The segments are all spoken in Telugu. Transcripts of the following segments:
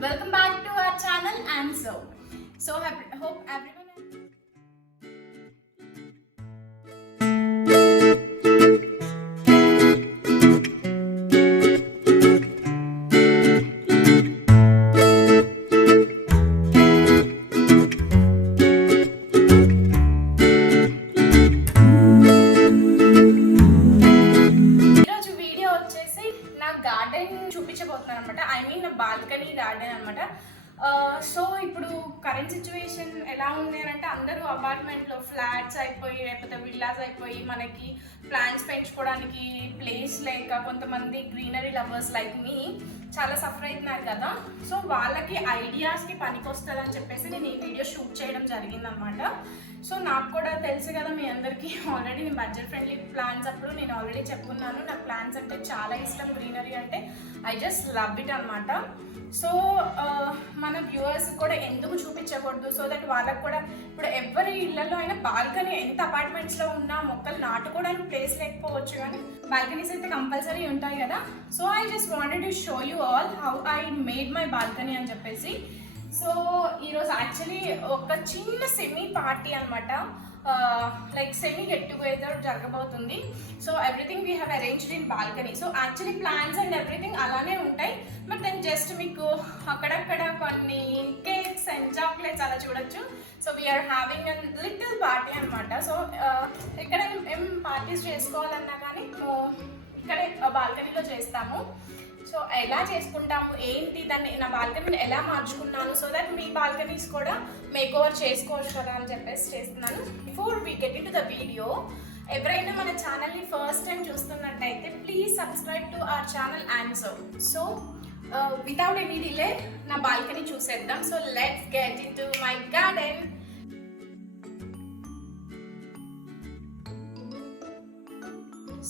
Welcome back to our channel. And so hope everyone. చూపించబోతున్నాను అనమాట. ఐ మీన్ నా బాల్కనీ గార్డెన్ అనమాట. సో ఇప్పుడు కరెంట్ సిచ్యువేషన్ ఎలా ఉంది అని అంటే అందరూ అపార్ట్మెంట్లో ఫ్లాట్స్ అయిపోయి లేకపోతే విల్లాస్ అయిపోయి మనకి ప్లాంట్స్ పెంచుకోవడానికి ప్లేస్ లేక కొంతమంది గ్రీనరీ లవర్స్ లైక్ మీ చాలా సఫర్ అవుతున్నారు కదా. సో వాళ్ళకి ఐడియాస్కి పనికొస్తుంది అని చెప్పేసి నేను ఈ వీడియో షూట్ చేయడం జరిగిందనమాట. సో నాకు కూడా తెలుసు కదా మీ అందరికీ ఆల్రెడీ నేను బడ్జెట్ ఫ్రెండ్లీ ప్లాన్స్ అప్పుడు నేను ఆల్రెడీ చెప్పుకున్నాను. నాకు ప్లాన్స్ అంటే చాలా ఇష్టం, గ్రీనరీ అంటే ఐ జస్ట్ లవ్ ఇట్ అనమాట. సో మన వ్యూవర్స్ కూడా ఎందుకు చూపించకూడదు, సో దట్ వాళ్ళకు కూడా ఇప్పుడు ఎవరి ఇళ్లలో అయినా బాల్కనీ ఎంత అపార్ట్మెంట్స్లో ఉన్నా మొక్కలు నాటుకోవడానికి ప్లేస్ లేకపోవచ్చు, కానీ బాల్కనీస్ అయితే కంపల్సరీ ఉంటాయి కదా. So I just wanted to show you all how I made my balcony అని చెప్పేసి. సో ఈరోజు యాక్చువల్లీ ఒక చిన్న సెమీ పార్టీ అనమాట, లైక్ సెమీ గెట్ టుగెదర్ జరగబోతుంది. So everything we have arranged in balcony. So actually plans and everything అలానే ఉంటాయి, బట్ దెన్ జస్ట్ మీకు అక్కడక్కడ కొన్ని కేక్స్ అండ్ చాక్లెట్స్ అలా చూడొచ్చు. So we're having an little party అనమాట. సో ఇక్కడ ఏం పార్టీస్ చేసుకోవాలన్నా కానీ ఇక్కడే బాల్కనీలో చేస్తాము. సో ఎలా చేసుకుంటాము ఏంటి, దాన్ని నా బాల్కనీని ఎలా మార్చుకున్నాను, సో దట్ మీ బాల్కనీస్ కూడా మేక్ ఓవర్ చేసుకోవచ్చు కదా అని చెప్పేసి చేస్తున్నాను. Before we get into the video, ఎవరైనా మన ఛానల్ని ఫస్ట్ టైం చూస్తున్నట్టయితే please subscribe to our channel and so without any delay నా బాల్కనీ చూసేద్దాం. So let's get into my garden.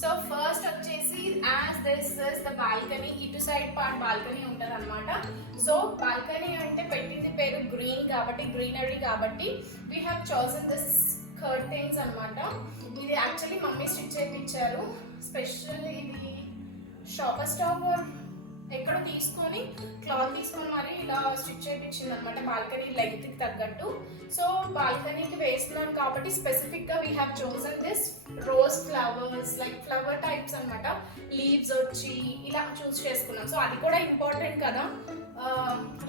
So first వచ్చేసి as this is the balcony, ఇటు సైడ్ పార్ట్ బాల్కనీ ఉంటుంది అనమాట. సో బాల్కనీ అంటే పెట్టింది పేరు గ్రీన్ కాబట్టి, గ్రీనరీ కాబట్టి we have chosen this curtains అనమాట. ఇది యాక్చువల్లీ మమ్మీ స్టిచ్ చేయించారు. స్పెషల్ ఇది షాపర్ స్టాప్ ఎక్కడో తీసుకొని క్లాత్ తీసుకొని మరి ఇలా స్టిచ్ చేయించింది అనమాట బాల్కనీ లెంగ్త్కి తగ్గట్టు. సో బాల్కనీకి వేస్తున్నాను కాబట్టి స్పెసిఫిక్గా we have chosen this rose flowers, like flower types అనమాట, లీవ్స్ వచ్చి ఇలా చూస్ చేసుకున్నాం. సో అది కూడా ఇంపార్టెంట్ కదా,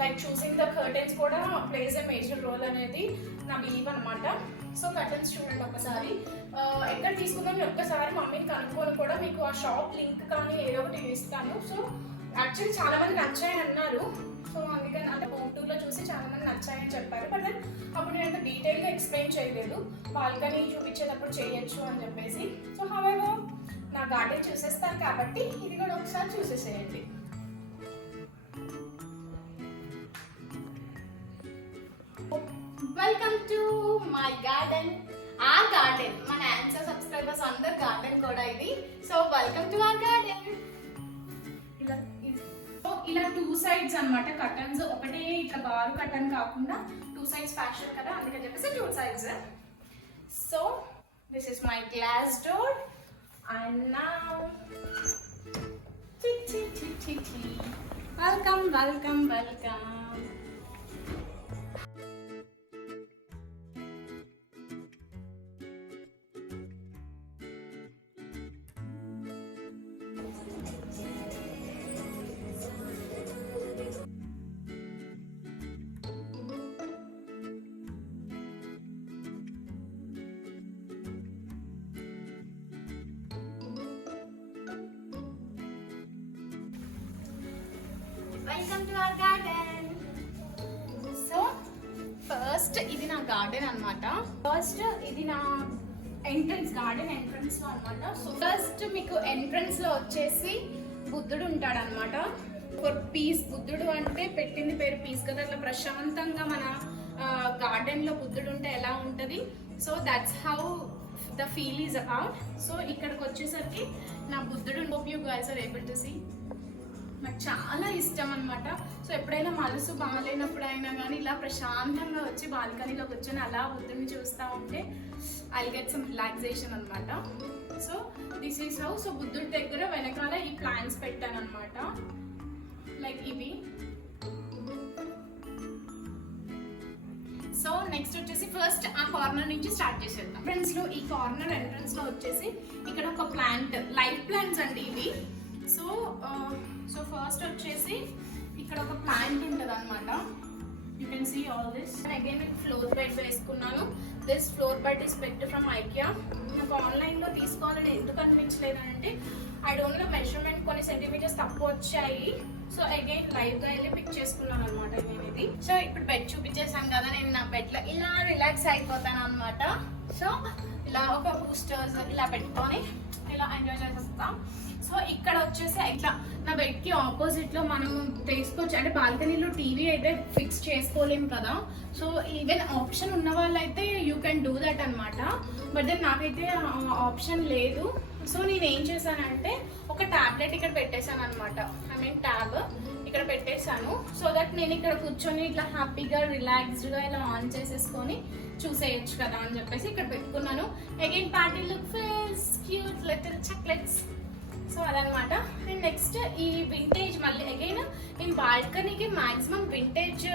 లైక్ చూసింగ్ ద కర్టెన్స్ కూడా ప్లేస్ ఏ మేజర్ రోల్ అనేది నా బిలీవ్ అనమాట. సో కర్టెన్స్ చూడండి ఒకసారి ఎక్కడ తీసుకుందాం ఒక్కసారి మమ్మీని కనుక్కొని కూడా మీకు ఆ షాప్ లింక్ కానీ ఏదో ఒకటి ఇస్తాను. సో యాక్చువల్లీ చాలా మంది నచ్చాయని అన్నారు. సో అందుకని అంటే హోమ్ టూర్లో చూసి చాలా మంది నచ్చాయని చెప్పారు, బట్ దెన్ అప్పుడు నేను అంత డీటెయిల్గా ఎక్స్ప్లెయిన్ చేయలేదు, బాల్కనీ చూపించేటప్పుడు చేయొచ్చు అని చెప్పేసి. సో హౌఎవర్ నా గార్డెన్ చూసేస్తాను కాబట్టి ఇది కూడా ఒకసారి చూసేసేయండి. Welcome to my garden. ఆ గార్డెన్ మన ఆన్సర్ సబ్స్క్రైబర్స్ అందరు గార్డెన్ కూడా ఇది. So welcome to our garden. ఇలా టూ సైడ్స్ అనమాట కర్టన్స్, ఒకటే ఇట్లా బారు కర్టన్ కాకుండా టూ సైడ్స్ ఫ్యాషన్ కదా అందుకని చెప్పేసి two sides. So this is my glass door and now welcome welcome welcome. Welcome to our garden. So first ఇది నా గార్డెన్ అనమాట. ఫస్ట్ ఇది నా ఎంట్రన్స్, గార్డెన్ ఎంట్రన్స్ లో అనమాట. సో ఫస్ట్ మీకు ఎంట్రన్స్ లో వచ్చేసి బుద్ధుడు ఉంటాడు అనమాట. ఫర్ పీస్, బుద్ధుడు అంటే పెట్టింది పేరు పీస్ కదా, అట్లా ప్రశాంతంగా మన గార్డెన్ లో బుద్ధుడు ఉంటే ఎలా ఉంటుంది. So that's how the feel is about. So ఇక్కడికి వచ్చేసరికి నా బుద్ధుడు, hope you guys are able to see, నాకు చాలా ఇష్టం అనమాట. సో ఎప్పుడైనా మనసు బాగాలేనప్పుడు అయినా కానీ ఇలా ప్రశాంతంగా వచ్చి బాల్కనీలో కూర్చొని అలా బుద్ధుని చూస్తూ ఉంటే ఐ గెట్ సమ్ రిలాక్సేషన్ అనమాట. So this is how. So బుద్ధుడి దగ్గర వెనకాల ఈ ప్లాంట్స్ పెట్టాను అనమాట, లైక్ ఇవి నెక్స్ట్ వచ్చేసి ఫస్ట్ ఆ కార్నర్ నుంచి స్టార్ట్ చేసేద్దాం. ఎంట్రన్స్ లో ఈ కార్నర్ ఎంట్రన్స్ లో వచ్చేసి ఇక్కడ ఒక ప్లాంట్, లైవ్ ప్లాంట్స్ అండి ఇవి. సో సో ఫస్ట్ వచ్చేసి ఇక్కడ ఒక ప్లాంట్ ఉంటుంది అనమాట. You can see all this. Again నేను ఫ్లోర్ బెడ్ వేసుకున్నాను. This floor bed is picked from IKEA. నాకు ఆన్లైన్లో తీసుకోవాలని ఎందుకు అనిపించలేదు అంటే ఐ డోంట్ నో మెజర్మెంట్ కొన్ని సెంటీమీటర్స్ తక్కువ వచ్చాయి. సో అగైన్ లైవ్గా వెళ్ళి పిక్ చేసుకున్నాను అనమాట నేను ఇది. సో ఇప్పుడు బెడ్ చూపించేసాను కదా, నేను నా బెడ్లో ఇలా రిలాక్స్ అయిపోతాను అనమాట. సో ఇలా ఒక బూస్టర్స్ ఇలా పెట్టుకొని ఇలా ఎంజాయ్ చేసేస్తాం. సో ఇక్కడ వచ్చేసి ఇట్లా నా బెడ్కి ఆపోజిట్లో మనం తీసుకోవచ్చు. అంటే బాల్కనీలో టీవీ అయితే ఫిక్స్ చేసుకోలేము కదా. సో ఈవెన్ ఆప్షన్ ఉన్న వాళ్ళైతే యూ కెన్ డూ దట్ అనమాట. బట్ దెన్ నాకైతే ఆప్షన్ లేదు. సో నేను ఏం చేశానంటే ఒక ట్యాబ్లెట్ ఇక్కడ పెట్టేశాను అనమాట. ఐ మీన్ ట్యాబ్ ఇక్కడ పెట్టేశాను. సో దట్ నేను ఇక్కడ కూర్చొని ఇట్లా హ్యాపీగా రిలాక్స్డ్గా ఇలా ఆన్ చేసేసుకొని చూసేయచ్చు కదా అని చెప్పేసి ఇక్కడ పెట్టుకున్నాను. Again party look face cute little chocolates. So అదనమాట. అండ్ నెక్స్ట్ ఈ వింటేజ్ మళ్ళీ అగైన్ నేను బాల్కనీకి మ్యాక్సిమం వింటేజ్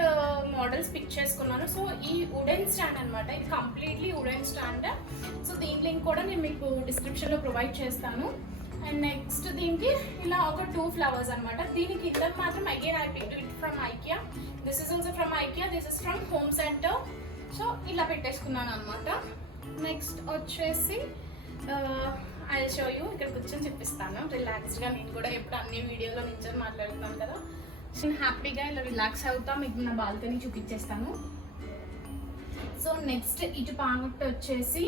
మోడల్స్ పిక్ చేసుకున్నాను. సో ఈ వుడెన్ స్టాండ్ అనమాట, ఇది కంప్లీట్లీ వుడెన్ స్టాండ్. సో దీని లింక్ కూడా నేను మీకు డిస్క్రిప్షన్లో ప్రొవైడ్ చేస్తాను. అండ్ నెక్స్ట్ దీనికి ఇలా ఒక 2 ఫ్లవర్స్ అనమాట. దీని కింద మాత్రం again I picked it from IKEA. This is also from IKEA, this is from home centre. So ఇలా పెట్టేసుకున్నాను అనమాట. నెక్స్ట్ వచ్చేసి ఐ షో యూ. ఇక్కడ కూర్చొని చెప్పిస్తాను రిలాక్స్డ్గా. నేను కూడా ఎప్పుడు అన్ని వీడియోలో నించొని మాట్లాడుతున్నాను కదా. సో నేను హ్యాపీగా ఇలా రిలాక్స్ అవుతా మీకు నా బాల్కనీ చూపించేస్తాను. సో నెక్స్ట్ ఇటు పార్ట్ వచ్చేసి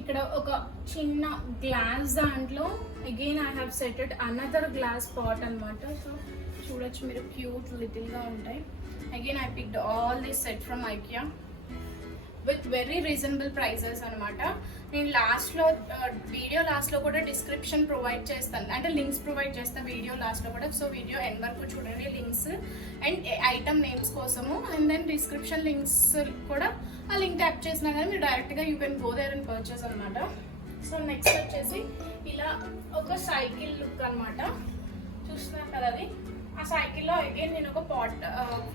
ఇక్కడ ఒక చిన్న గ్లాస్ దాంట్లో again I have seated another glass pot అనమాట. సో చూడొచ్చు మీరు, క్యూట్ లిటిల్గా ఉంటాయి. Again I picked all this set from IKEA with very reasonable prices అనమాట. నేను లాస్ట్లో వీడియో లాస్ట్లో కూడా డిస్క్రిప్షన్ ప్రొవైడ్ చేస్తాను, అంటే లింక్స్ ప్రొవైడ్ చేస్తాను వీడియో లాస్ట్లో కూడా. సో వీడియో ఎండ్ వరకు చూడండి లింక్స్ అండ్ ఐటమ్ నేమ్స్ కోసము. అండ్ దెన్ డిస్క్రిప్షన్ లింక్స్ కూడా ఆ లింక్ ట్యాప్ చేసినా కానీ మీరు డైరెక్ట్గా you can go there and purchase అనమాట. సో నెక్స్ట్ వచ్చేసి ఇలా ఒక సైకిల్ లుక్ అనమాట. చూస్తున్నారు కదా అది. ఆ సైకిల్లో అగైన్ నేను ఒక పాట్,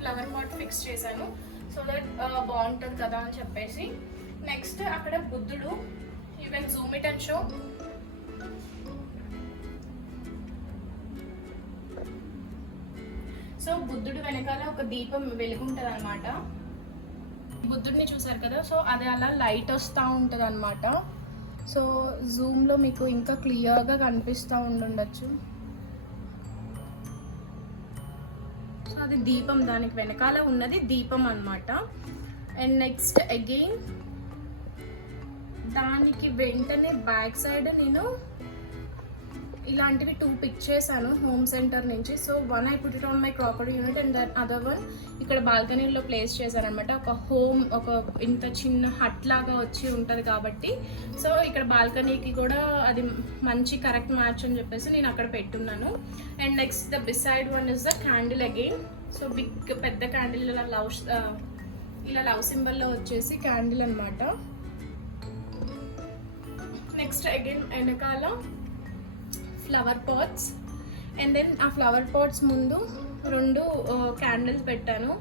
ఫ్లవర్ పాట్ ఫిక్స్ చేశాను. సో దట్ బాగుంటుంది కదా అని చెప్పేసి. నెక్స్ట్ అక్కడ బుద్ధుడు, you can Zoom it and show. So బుద్ధుడు వెనకాల ఒక దీపం వెలుగుంటుంది అనమాట. బుద్ధుడిని చూసారు కదా, సో అది అలా లైట్ వస్తూ ఉంటుంది అనమాట. సో జూమ్లో మీకు ఇంకా క్లియర్గా కనిపిస్తూ ఉండొచ్చు. అది దీపం, దానికి వెనకాల ఉన్నది దీపం అన్నమాట. అండ్ నెక్స్ట్ అగైన్ దానికి వెంటనే బ్యాక్ సైడ్ నేను ఇలాంటివి 2 పిక్ చేశాను హోమ్ సెంటర్ నుంచి. So one I put it on my crockery unit and that other one ఇక్కడ బాల్కనీలో ప్లేస్ చేశాను అనమాట. ఒక ఇంత చిన్న హట్ లాగా వచ్చి ఉంటుంది కాబట్టి సో ఇక్కడ బాల్కనీకి కూడా అది మంచి కరెక్ట్ మ్యాచ్ అని చెప్పేసి నేను అక్కడ పెట్టున్నాను. And next the beside one is the candle again. So పెద్ద క్యాండిల్ ఇలా లవ్ సింబల్లో వచ్చేసి క్యాండిల్ అనమాట. నెక్స్ట్ అగైన్ వెనకాల ఫ్లవర్ పాట్స్. అండ్ దెన్ ఆ ఫ్లవర్ పాట్స్ ముందు 2 క్యాండిల్స్ పెట్టాను.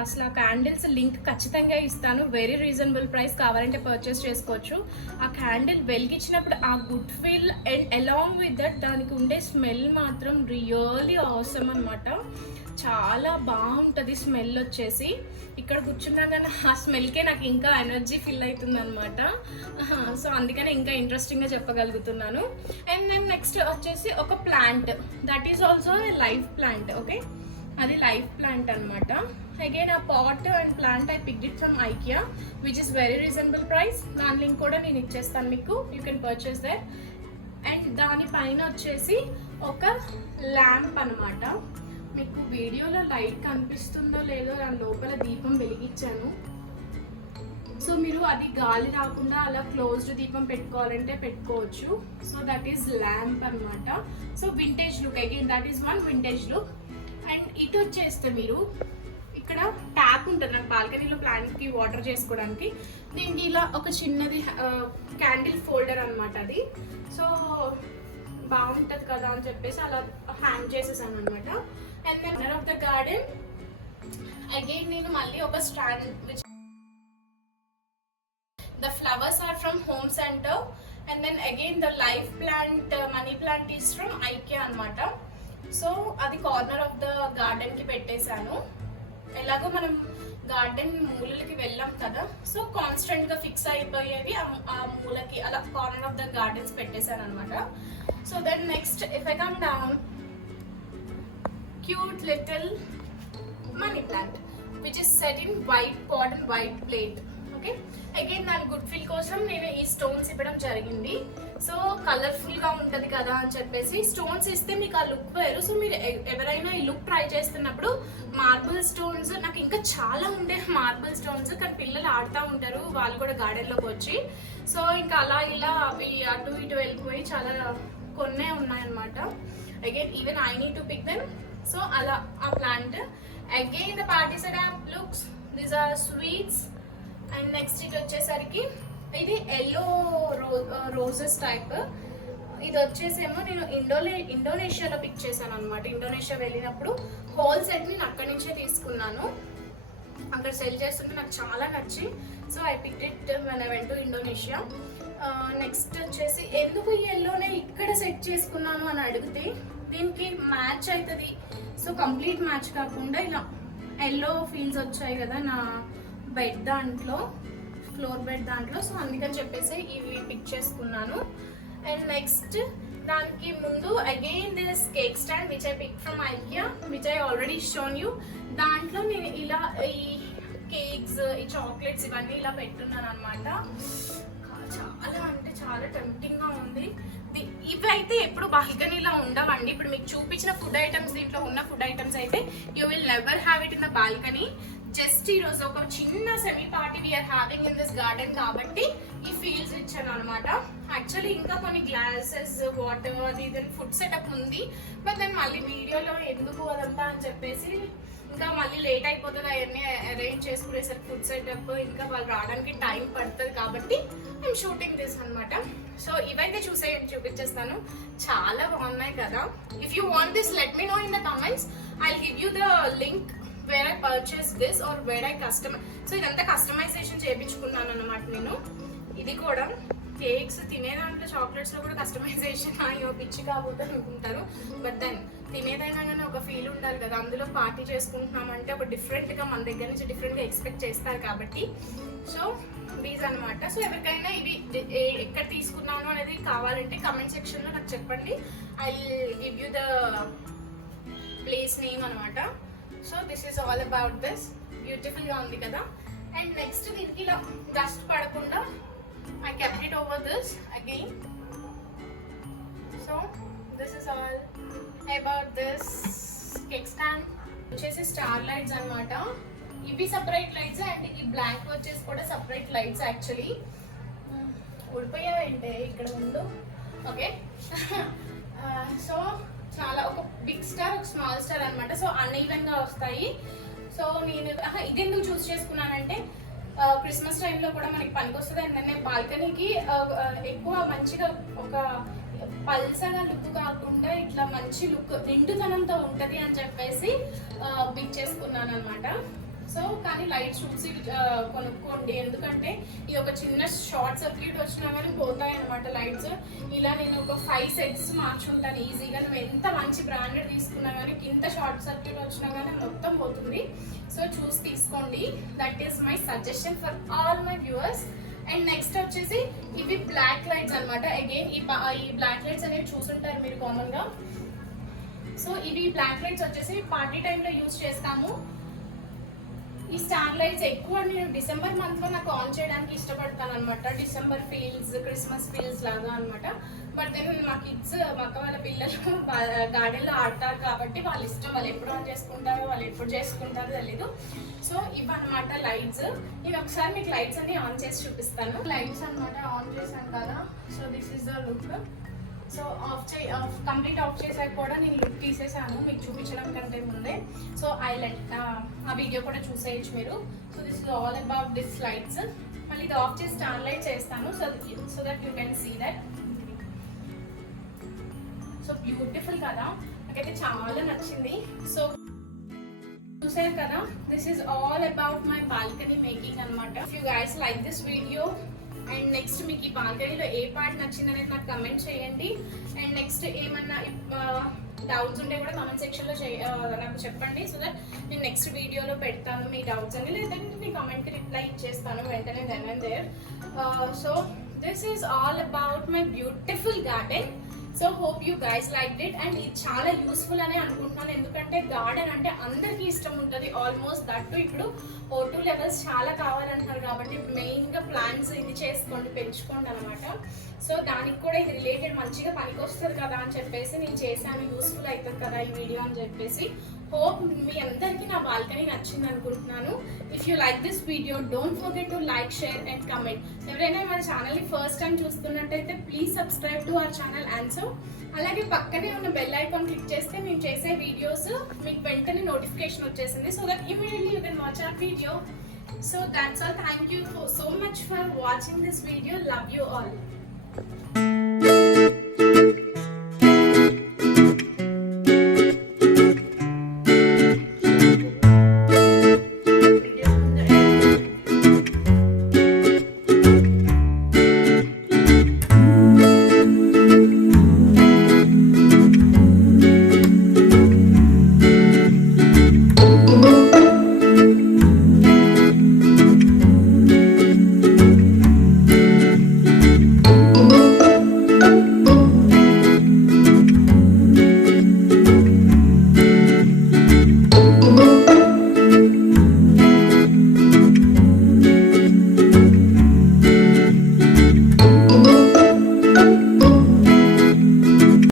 అసలు ఆ క్యాండిల్స్ లింక్ ఖచ్చితంగా ఇస్తాను, వెరీ రీజనబుల్ ప్రైస్, కావాలంటే పర్చేస్ చేసుకోవచ్చు. ఆ క్యాండిల్ వెలిగించినప్పుడు ఆ good feel and along with that దానికి ఉండే స్మెల్ మాత్రం రియల్లీ ఆసమ్ అనమాట. చాలా బాగుంటుంది స్మెల్ వచ్చేసి. ఇక్కడ కూర్చున్నా కానీ ఆ స్మెల్కే నాకు ఇంకా ఎనర్జీ ఫీల్ అవుతుంది అనమాట. సో అందుకనే ఇంకా ఇంట్రెస్టింగ్గా చెప్పగలుగుతున్నాను. అండ్ దెన్ నెక్స్ట్ వచ్చేసి ఒక plant, that is also a live plant. Okay, అది లైవ్ ప్లాంట్ అనమాట. అగైన్ ఆ pot and plant I picked it from IKEA which is very reasonable price. దాని లింక్ కూడా నేను ఇచ్చేస్తాను మీకు, you can purchase that. And దానిపైన వచ్చేసి ఒక ల్యాంప్ అనమాట. మీకు వీడియోలో లైట్ కనిపిస్తుందో లేదో దాని లోపల దీపం వెలిగించాను. సో మీరు అది గాలి రాకుండా అలా క్లోజ్డ్ దీపం పెట్టుకోవాలంటే పెట్టుకోవచ్చు. సో దట్ ఈస్ ల్యాంప్ అనమాట. So vintage look again, that is one vintage look. And ఇటు వచ్చేస్తే మీరు ఇక్కడ ట్యాప్ ఉంటుంది నాకు బాల్కనీలో ప్లాంట్కి వాటర్ చేసుకోవడానికి. దీనికి ఇలా ఒక చిన్నది క్యాండిల్ ఫోల్డర్ అనమాట అది. సో బాగుంటుంది కదా అని చెప్పేసి అలా హ్యాంగ్ చేసేసాను అనమాట. And then of the garden again నేను మళ్ళీ ఒక stand The flowers are from Home Center, and then again the live plant, money plant is from IKEA అనమాట. సో అది కార్నర్ ఆఫ్ ద గార్డెన్ కి పెట్టేశాను. ఎలాగో మనం గార్డెన్ మూలలకి వెళ్ళాం కదా, సో కాన్స్టెంట్ గా ఫిక్స్ అయిపోయేవి ఆ మూలకి అలా కార్నర్ ఆఫ్ ద గార్డెన్స్ పెట్టేశాను అనమాట. So then next if I come down, cute little money plant which is set in white pot and white plate. Okay, again నా గుడ్ ఫీల్ కోసం నేను ఈ స్టోన్స్ ఇవ్వడం జరిగింది. సో కలర్ఫుల్ గా ఉంటది కదా అని చెప్పేసి స్టోన్స్ ఇస్తే మీకు ఆ లుక్ వేరు. సో మీరు ఎవరైనా ఈ లుక్ ట్రై చేస్తున్నప్పుడు మార్బుల్ స్టోన్స్, నాకు ఇంకా చాలా ఉండే మార్బుల్ స్టోన్స్, కానీ పిల్లలు ఆడుతూ ఉంటారు వాళ్ళు కూడా గార్డెన్ లోకి వచ్చి. సో ఇంకా అలా ఇలా అవి అటు ఇటు వెళ్ళిపోయి చాలా కొన్నే ఉన్నాయన్నమాట. Again even I need to pick them. So అలా ఆ plant. Again the party setup looks, these are sweets. And next ఇది వచ్చేసరికి ఇది ఎల్లో రోజెస్ టైప్. ఇది వచ్చేసేమో నేను ఇండోనేషియాలో పిక్ చేశాను అనమాట. ఇండోనేషియా వెళ్ళినప్పుడు హోల్ సెట్ నేను అక్కడి నుంచే తీసుకున్నాను. అక్కడ సెల్ చేస్తుంటే నాకు చాలా నచ్చి, so I pick it when I went to Indonesia. Next వచ్చేసి ఎందుకు ఈ ఎల్లోనే ఇక్కడ సెట్ చేసుకున్నాను అని అడిగితే, దీనికి మ్యాచ్ అవుతుంది. సో కంప్లీట్ మ్యాచ్ కాకుండా ఇలా ఎల్లో ఫీల్స్ వచ్చాయి కదా నా బెడ్ దాంట్లో, ఫ్లోర్ బెడ్ దాంట్లో. సో అందుకని చెప్పేసి ఇవి పిక్ చేసుకున్నాను. అండ్ నెక్స్ట్ దానికి ముందు again this cake stand which I pick from IKEA, which I already shown you. దాంట్లో నేను ఇలా ఈ కేక్స్, ఈ చాక్లెట్స్ ఇవన్నీ ఇలా పెట్టున్నాను అనమాట. చాలా అంటే చాలా టెంప్టింగ్ గా ఉంది. ఇవి అయితే ఎప్పుడు బాల్కనీలో ఉండవండి. ఇప్పుడు మీకు చూపించిన ఫుడ్ ఐటమ్స్, దీంట్లో ఉన్న ఫుడ్ ఐటమ్స్ అయితే you will never have it in the balcony. Just ఈ రోజు ఒక చిన్న semi party we're having in this garden కాబట్టి ఈ ఫీల్స్ ఇచ్చాను అనమాట. యాక్చువల్లీ ఇంకా కొన్ని గ్లాసెస్, వాటర్, అది ఇది ఫుడ్ సెటప్ ఉంది. బట్ దెన్ మళ్ళీ వీడియోలో ఎందుకు అదంతా అని చెప్పేసి ఇంకా మళ్ళీ లేట్ అయిపోతుంది అవన్నీ అరేంజ్ చేసుకునేసరికి ఫుడ్ సెటప్, ఇంకా వాళ్ళు రావడానికి టైం పడుతుంది కాబట్టి ఐఎమ్ షూటింగ్ దిస్ అనమాట. సో ఇవైతే చూపించేస్తాను. చాలా బాగున్నాయి కదా. If you want this let me know in the comments. I will give you the link where I purchased this or where I customize. సో ఇదంతా కస్టమైజేషన్ చేయించుకున్నాను అనమాట నేను. ఇది కూడా కేక్స్ తినే దాంట్లో, చాక్లెట్స్ లో కూడా కస్టమైజేషన్ అయ్యో పిచ్చి కాబోతే అనుకుంటారు. బట్ దెన్ తినేదైనా కానీ ఒక ఫీల్ ఉండాలి కదా. అందులో పార్టీ చేసుకుంటున్నామంటే ఒక డిఫరెంట్ గా మన దగ్గర నుంచి డిఫరెంట్ గా ఎక్స్పెక్ట్ చేస్తారు కాబట్టి. సో దీస్ అనమాట. సో ఎవరికైనా ఇవి ఎక్కడ తీసుకున్నాను అనేది కావాలంటే కమెంట్ సెక్షన్ లో నాకు చెప్పండి. I will give you the place name అనమాట. So this is all about this. Beautiful గా ఉంది కదా. అండ్ నెక్స్ట్ దీనికి ఇలా డస్ట్ పడకుండా I kept it over this again. So this is all about this cake stand. వచ్చేసి స్టార్ లైట్స్ అనమాట. ఇవి సపరేట్ లైట్స్ అండ్ ఈ బ్లాక్ వచ్చేసి కూడా సపరేట్ లైట్స్. యాక్చువల్లీ ఊడిపోయావేంటే ఇక్కడ ముందు. ఓకే. సో చాలా ఒక బిగ్ స్టార్, ఒక స్మాల్ స్టార్ అనమాట. సో అన్ఈవెన్ గా వస్తాయి. సో నేను ఇది ఎందుకు చూస్ చేసుకున్నానంటే క్రిస్మస్ టైంలో కూడా మనకి పనికి వస్తుంది. అండ్ నేను బాల్కనీకి ఎక్కువ మంచిగా ఒక పల్సగా లుక్ కాకుండా ఇట్లా మంచి లుక్ నిండుతనంతో ఉంటది అని చెప్పేసి పిక్ చేసుకున్నాను అనమాట. సో కానీ లైట్స్ చూసి కొనుక్కోండి, ఎందుకంటే ఈ ఒక చిన్న షార్ట్ సర్క్యూట్ వచ్చినా కానీ పోతాయి అనమాట లైట్స్. ఇలా నేను ఒక 5 సెట్స్ మార్చుకుంటాను ఈజీగా. నువ్వు ఎంత మంచి బ్రాండెడ్ తీసుకున్నా కానీ కింద షార్ట్ సర్క్యూట్ వచ్చినా కానీ మొత్తం పోతుంది. సో చూసి తీసుకోండి. That is my suggestion for all my viewers. And next వచ్చేసి ఇవి బ్లాక్ లైట్స్ అనమాట. అగైన్ ఈ బ్లాక్ లైట్స్ అనేవి చూసుంటారు మీరు కామన్ గా. సో ఇవి బ్లాక్ లైట్స్ వచ్చేసి పార్టీ టైంలో యూజ్ చేస్తాము. ఈ స్టార్ లైట్స్ ఎక్కువ నేను డిసెంబర్ మంత్ లో నాకు ఆన్ చేయడానికి ఇష్టపడతాను అనమాట. డిసెంబర్ ఫీల్స్, క్రిస్మస్ ఫీల్స్ లాగా అనమాట. బట్ నేను మా కిడ్స్, మా అక్క వాళ్ళ పిల్లలు గార్డెన్ లో ఆడతారు కాబట్టి వాళ్ళ ఇష్టం, వాళ్ళు ఎప్పుడు ఆన్ చేసుకుంటారో వాళ్ళు ఎప్పుడు చేసుకుంటారో తెలీదు. సో ఇవన్నమాట లైట్స్. నేను ఒకసారి మీకు లైట్స్ అన్ని ఆన్ చేసి చూపిస్తాను. లైట్స్ అనమాట ఆన్ చేశాను కదా. So this is the look. So complete off చేసాక కూడా నేను లుక్ తీసేసాను మీకు చూపించడం కంటే ముందే. సో ఐ లెట్ ఆ వీడియో కూడా చూసేయచ్చు మీరు. So this is all about this lights. మళ్ళీ ఇది ఆఫ్ చేసి స్టార్ లైట్ చేస్తాను so that you can see that. So beautiful కదా, నాకైతే చాలా నచ్చింది. సో చూసారు కదా, this is all about my balcony making అనమాట. If you guys like this video, and next మీకు ఈ బాల్కనీలో ఏ పార్ట్ నచ్చింది అనేది నాకు కమెంట్ చేయండి. అండ్ నెక్స్ట్ ఏమన్నా డౌట్స్ ఉంటే కూడా కమెంట్ సెక్షన్లో నాకు చెప్పండి. సో దట్ నేను నెక్స్ట్ వీడియోలో పెడతాను మీ డౌట్స్ అని, లేదంటే మీ కమెంట్కి రిప్లై ఇచ్చేస్తాను వెంటనే then and there. So this is all about my beautiful garden. So hope you guys like it. And ఇది చాలా యూస్ఫుల్ అనే అనుకుంటున్నాను, ఎందుకంటే గార్డెన్ అంటే అందరికీ ఇష్టం ఉంటుంది ఆల్మోస్ట్. దట్టు ఇప్పుడు O2 లెవెల్స్ చాలా కావాలంటున్నారు కాబట్టి మెయిన్గా ప్లాంట్స్ ఇది చేసుకోండి, పెంచుకోండి అనమాట. సో దానికి కూడా ఇది రిలేటెడ్ మంచిగా పనికి వస్తుంది కదా అని చెప్పేసి నేను చేశాను, యూస్ఫుల్ అవుతుంది కదా ఈ వీడియో అని చెప్పేసి. హోప్ మీ అందరికీ నా బాల్కనీ నచ్చింది అనుకుంటున్నాను. If you like this video don't forget to like, share and comment. ఎవరైనా మన ఛానల్ని ఫస్ట్ టైం చూస్తున్నట్టయితే please subscribe to our channel. And so అలాగే పక్కనే ఉన్న బెల్ ఐకాన్ క్లిక్ చేస్తే మేము చేసే వీడియోస్ మీకు వెంటనే నోటిఫికేషన్ వచ్చేసింది. So that immediately you can watch hour video. So that's all. Thank you so much for watching this video. Love you all.